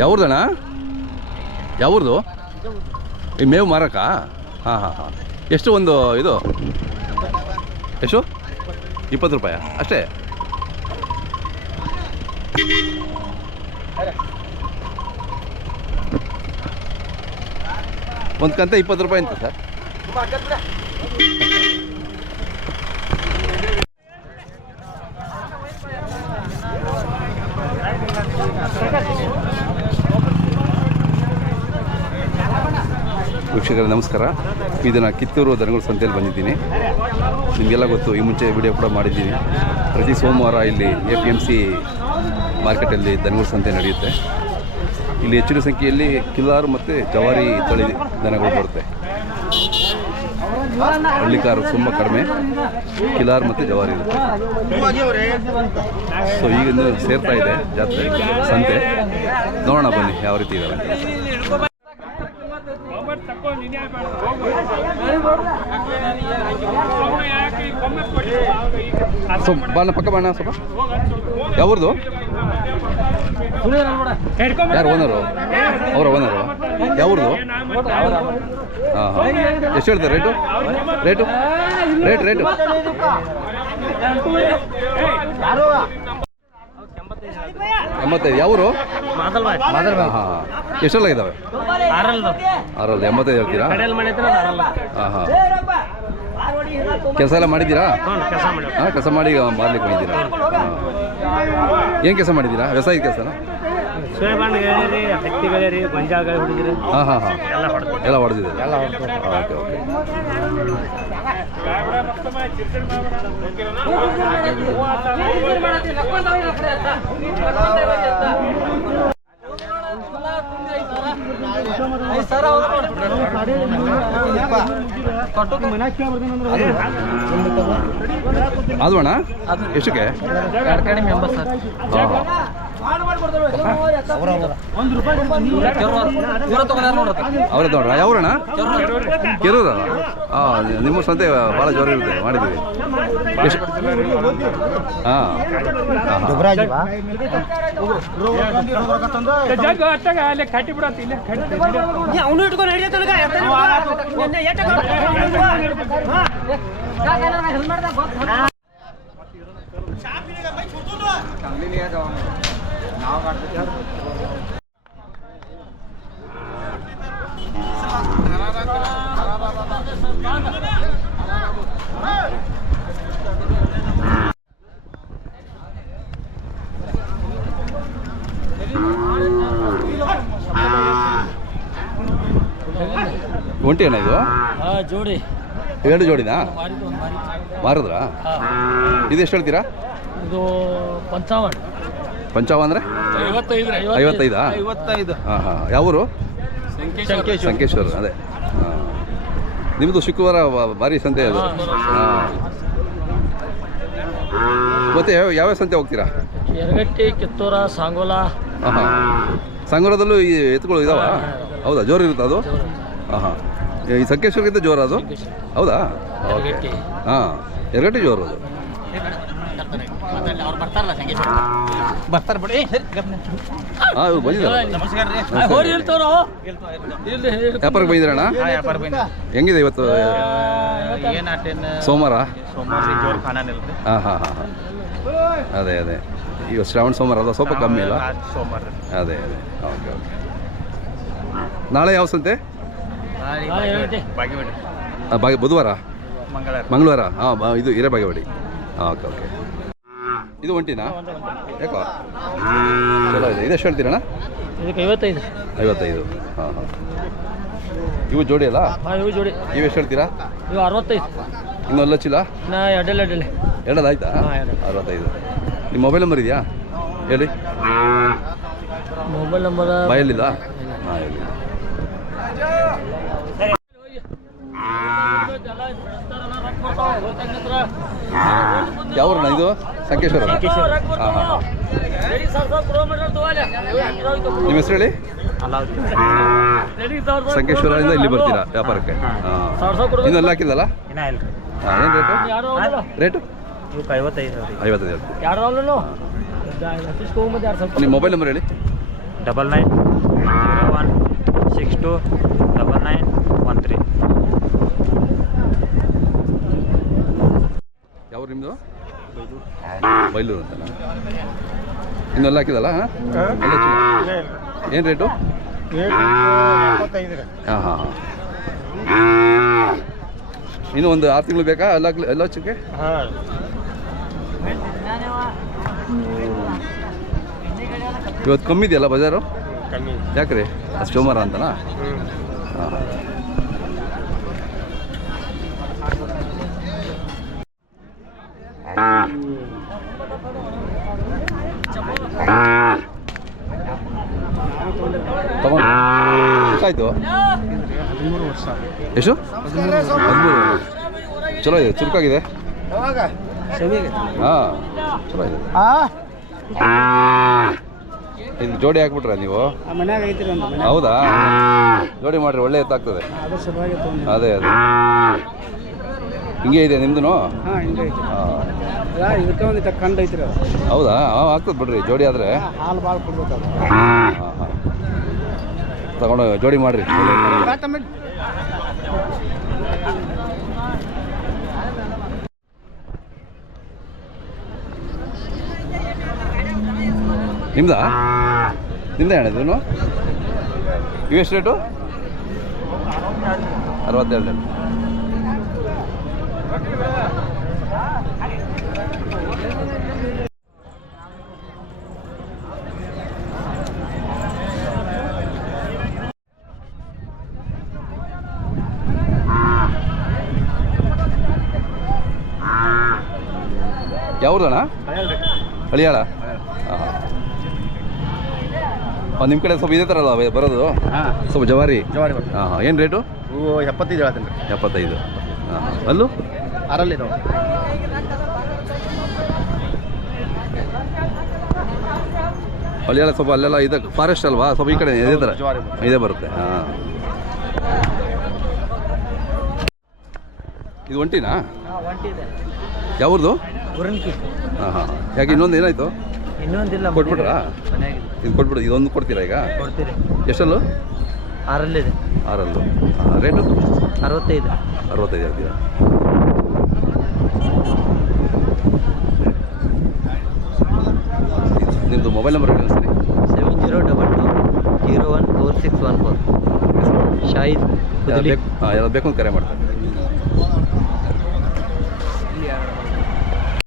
ಯಾವ್ದಣ್ಣ? ಯಾವ್ದು ಈ ಮೇವು ಮಾರಕ್ಕ? ಹಾಂ ಹಾಂ ಹಾಂ. ಎಷ್ಟು ಒಂದು ಇದು? ಎಷ್ಟು? 20 ರೂಪಾಯ ಅಷ್ಟೇ? ಒಂದು ಕಂತೆ 20 ರೂಪಾಯಿ ಅಂತ ಸರ್? ವೀಕ್ಷಕರೇ ನಮಸ್ಕಾರ. ಇದನ್ನು ಕಿತ್ತೂರು ದನಗಳ ಸಂತೆಯಲ್ಲಿ ಬಂದಿದ್ದೀನಿ. ನಿಮಗೆಲ್ಲ ಗೊತ್ತು, ಈ ಮುಂಚೆ ವಿಡಿಯೋ ಕೂಡ ಮಾಡಿದ್ದೀನಿ. ಪ್ರತಿ ಸೋಮವಾರ ಇಲ್ಲಿ APMC ಮಾರ್ಕೆಟಲ್ಲಿ ದನಗಳ ಸಂತೆ ನಡೆಯುತ್ತೆ. ಇಲ್ಲಿ ಹೆಚ್ಚಿನ ಸಂಖ್ಯೆಯಲ್ಲಿ ಕಿಲಾರ್ ಮತ್ತು ಜವಾರಿ ತಳಿ ದನಗಳು ಬರುತ್ತೆ. ಹಳ್ಳಿಕಾರು ತುಂಬ ಕಡಿಮೆ, ಕಿಲಾರ್ ಮತ್ತು ಜವಾರಿ ಇರುತ್ತೆ. ಸೊ ಈಗ ಸೇರ್ತಾ ಇದೆ ಜಾತ್ರೆ ಸಂತೆ. ನೋಡೋಣ ಬನ್ನಿ ಯಾವ ರೀತಿ ಇದಾವೆ. ಸ್ವಲ್ಪ ಬಾಣ ಪಕ್ಕ ಬಾಣ ಸ್ವಲ್ಪ. ಯಾವ್ದು? ಯಾರು ಓನರು? ಅವರ ಓನರು? ಯಾವ್ದು? ಹಾಂ ಹಾಂ. ಎಷ್ಟು ಹೇಳ್ತಾರೆ ರೇಟು? Rate rate rate 85. ಯಾವರು? ಹಾಂ ಹಾಂ. ಎಷ್ಟೆಲ್ಲ ಇದ್ದಾವೆ? 6 85 ಹೇಳ್ತೀರಾ? ಹಾಂ ಹಾಂ. ಕೆಲಸ ಎಲ್ಲ ಮಾಡಿದ್ದೀರಾ? ಹಾಂ, ಕೆಲಸ ಮಾಡಿ ಮಾರ್ಲಿಕ್ಕೆ ಬಂದಿದ್ದೀರಾ? ಹಾಂ. ಏನು ಕೆಲಸ ಮಾಡಿದ್ದೀರಾ? ವ್ಯವಸಾಯ ಕೆಲಸನಾ? ಹಾಂ ಹಾಂ ಹಾಂ. ಎಲ್ಲ ಹೊಡೆದಿದೆ. Okay okay. ಅದು ಅಣ್ಣ ಎಷ್ಟಕ್ಕೆ? ಅವರೇ ನೋಡ್ರ? ಯಾವ್ರಣ್ಣ? ಕೆರೂರ? ಹಾಂ, ನಿಮ್ಮ ಸಂತೆ ಭಾಳ ಜೋರ ಇರುತ್ತೆ, ಮಾಡಿದ್ದೀವಿ. ಎಷ್ಟು? ಹಾಂ ಒಂಟಿ ಅಣ್ಣ ಇದು? ಜೋಡಿ. 2 ಜೋಡಿನಾ ಮಾರಿದ್ರಾ? ಇದು ಎಷ್ಟು ಹೇಳ್ತೀರಾ? ಇದು 55. 55 ಅಂದರೆ 55? ಹಾಂ ಹಾಂ. ಯಾವೂರು? ಸಂಕೇಶ್ವರ. ಅದೇ ಹಾಂ. ನಿಮ್ಮದು ಶುಕ್ರವಾರ ಭಾರಿ ಸಂತೆ ಅದು? ಹಾಂ. ಮತ್ತೆ ಯಾವ್ಯಾವ ಸಂತೆ ಹೋಗ್ತೀರಾ? ಯರಗಟ್ಟಿ, ಕಿತ್ತೂರ, ಸಾಂಗೋಲ. ಹಾಂ ಹಾಂ. ಸಾಂಗೋಲದಲ್ಲೂ ಈ ಎತ್ತುಗಳು ಇದಾವ? ಹೌದಾ? ಜೋರು ಇರುತ್ತೆ ಅದು? ಹಾಂ ಹಾಂ. ಈ ಸಂಕೇಶ್ವರಕ್ಕಿಂತ ಜೋರು ಅದು? ಹೌದಾ? ಓಕೆ. ಹಾಂ, ಯರಗಟ್ಟಿ ಜೋರು ಅದು. ಹಾಂ, ಬಂದಿದ್ದಾರೆ. ವ್ಯಾಪಾರಕ್ಕೆ ಬಂದಿದ್ದೀರಣ್ಣ? ಹೆಂಗಿದೆ ಇವತ್ತು ಸೋಮವಾರ? ಹಾಂ ಹಾಂ ಹಾಂ ಹಾಂ. ಅದೇ ಅದೇ, ಈಗ ಶ್ರಾವಣ ಸೋಮವಾರ ಅಲ್ಲ, ಸ್ವಲ್ಪ ಕಮ್ಮಿ ಇಲ್ಲ? ಅದೇ ಅದೇ. Okay okay. ನಾಳೆ ಯಾವ ಸಂತೆ? ಬುಧವಾರ? ಮಂಗಳವಾರ? ಹಾಂ, ಇದು ಹಿರೇಬಾಗೇವಾಡಿ. ಹಾಂ, ಓಕೆ ಓಕೆ. ಇದು ಒಂಟಿನಾ? ಯಾಕೋ ಚಲೋ ಇದೆ. ಇದೆಷ್ಟು ಹೇಳ್ತೀರಣ್ಣ? 55. ಹಾಂ ಹಾಂ. ಇವು ಜೋಡಿ ಅಲ್ಲ? ಇವು ಜೋಡಿ. ಇವು ಎಷ್ಟು ಹೇಳ್ತೀರಾ? ಇವು 65. ಇನ್ನೂ ಅಲ್ಲಚ್ಚಿಲ್ಲ? ಎರಡಲ್ಲ ಆಯ್ತಾ? 65. ನಿಮ್ಮ ಮೊಬೈಲ್ ನಂಬರ್ ಇದೆಯಾ ಹೇಳಿ? ಮೊಬೈಲ್ ನಂಬರ್ ಬಾಯಲ್ಲಿಲ್ಲ? ಹಾಂ, ಹೇಳಿ. ಯಾವ್ರಣ್ಣ ಇದು? ಸಂಕೇಶ್ವರ? ಹಾಂ ಹಾಂ. ನಿಮ್ಮ ಹೆಸರು ಹೇಳಿ? ಸಂಕೇಶ್ವರದಿಂದ ಇಲ್ಲಿ ಬರ್ತೀರಾ ವ್ಯಾಪಾರಕ್ಕೆ? ಹಾಂ. ಇನ್ನೂ ಎಲ್ಲ ಹಾಕಿಲ್ಲಲ್ಲ? ಹಾಂ. ಏನು ರೇಟು? 55 ಹೇಳ್ತೀವಿ. ನಿಮ್ಮ ಮೊಬೈಲ್ ನಂಬರ್ ಹೇಳಿ? 99 9629913. ಯಾವ ನಿಮ್ಮದು ಬೈಲೂರು ಅಂತನಾ? ಇನ್ನೆಲ್ಲ ಹಾಕಿದಲ್ಲ? ಏನು ರೇಟು? ಹಾಂ ಹಾಂ ಹಾಂ. ಇನ್ನೂ ಒಂದು 6 ತಿಂಗಳು ಬೇಕಾ ಎಲ್ಲ ಹಚ್ಚಕ್ಕೆ? ಇವತ್ತು ಕಮ್ಮಿ ಇದೆಯಲ್ಲ ಬಜಾರು? ಯಾಕ್ರಿ ಅದು ಸೋಮವಾರ ಅಂತನಾ? ಹಾಂ ತಗೊಂಡು ಎಷ್ಟಾಯ್ತು? 13 ವರ್ಷ. ಎಷ್ಟು? 13. ಚಲೋ ಇದೆ, ಚುರುಕಾಗಿದೆ. ಹಾಂ ಚಲೋ ಇದೆ. ಇದು ಜೋಡಿ ಹಾಕ್ಬಿಟ್ರ ನೀವು? ಮನ್ಯಾಗ ಐತ್ರಿ ಒಂದು ಮನೆ. ಹೌದಾ? ಜೋಡಿ ಮಾಡ್ರಿ, ಒಳ್ಳೆ ಎತ್ತಾಗ್ತದೆ. ಅದು ಸಲುವಾಗಿ ಅದೇ ಹಿಂಗೆ ಇದೆ ನಿಮ್ದು? ಹಾಂ ಹಿಂಗೆ ಐತಿ. ಹಾಂ ಇದಕ್ಕೆ ಒಂದು ಕಂಡು ಐತ್ರಿ ಅದು. ಹೌದಾ? ಆಗ್ತದೆ ಬಿಡ್ರಿ ಜೋಡಿ ಆದರೆ. ಹಾಲು ಭಾಳ ಕೊಡ್ಬೇಕು ಅದು. ಹಾಂ ಹಾಂ ತಗೊಂಡು ಜೋಡಿ ಮಾಡಿರಿ. ನಿಮ್ದಾ? ನಿಮ್ದೇ ಅಣ್ಣ ಇದೂ? ಇವೆಷ್ಟು ರೇಟು? 62. ಯಾವ್ದಣ್ಣ? ಹಳಿಯಾಳ? ಹಾಂ ನಿಮ್ಮ ಕಡೆ ಸ್ವಲ್ಪ ಇದೇ ಥರ ಅಲ್ಲ ಬರೋದು? ಸ್ವಲ್ಪ ಜವಾರಿ. ಹಾಂ ಹಾಂ ಏನು ರೇಟು? 75 ಹೇಳ್ತೀನಿ ರೀ. 75. ಹಾಂ ಅಲ್ಲೂ? 6 ಇದಾವೆ. ಹಳಿಯಾಳ ಸ್ವಲ್ಪ ಅಲ್ಲೆಲ್ಲ ಇದೆ ಫಾರೆಸ್ಟ್ ಅಲ್ವಾ, ಸ್ವಲ್ಪ ಈ ಕಡೆ ಇದೇ ಥರ ಇದೇ ಬರುತ್ತೆ. ಹಾಂ ಇದು ಒಂಟಿನಾ? ಯಾವ್ದು? ಹಾಂ ಹಾಂ ಯಾಕೆ ಇನ್ನೊಂದು ಏನಾಯಿತು? ಇನ್ನೊಂದಿಲ್ಲ, ಕೊಟ್ಬಿಟ್ರಾ? ಇದು ಕೊಟ್ಬಿಡು, ಇದೊಂದು ಕೊಡ್ತೀರಾ ಈಗ? ಕೊಡ್ತೀರಿ. ಎಷ್ಟಲ್ಲೂ? 6 6 ಹಾಂ ರೇಟು? 65. 65 ಹೇಳ್ತೀರಾ? ನಿಮ್ಮದು ಮೊಬೈಲ್ ನಂಬರ್ ಹೇಳಿ ಸರಿ. 7022014614. ಶಾಹಿದ್. ಹಾಂ ಯಾರು ಬೇಕು ಅಂತ ಕರೆ ಮಾಡ್ತಾರೆ.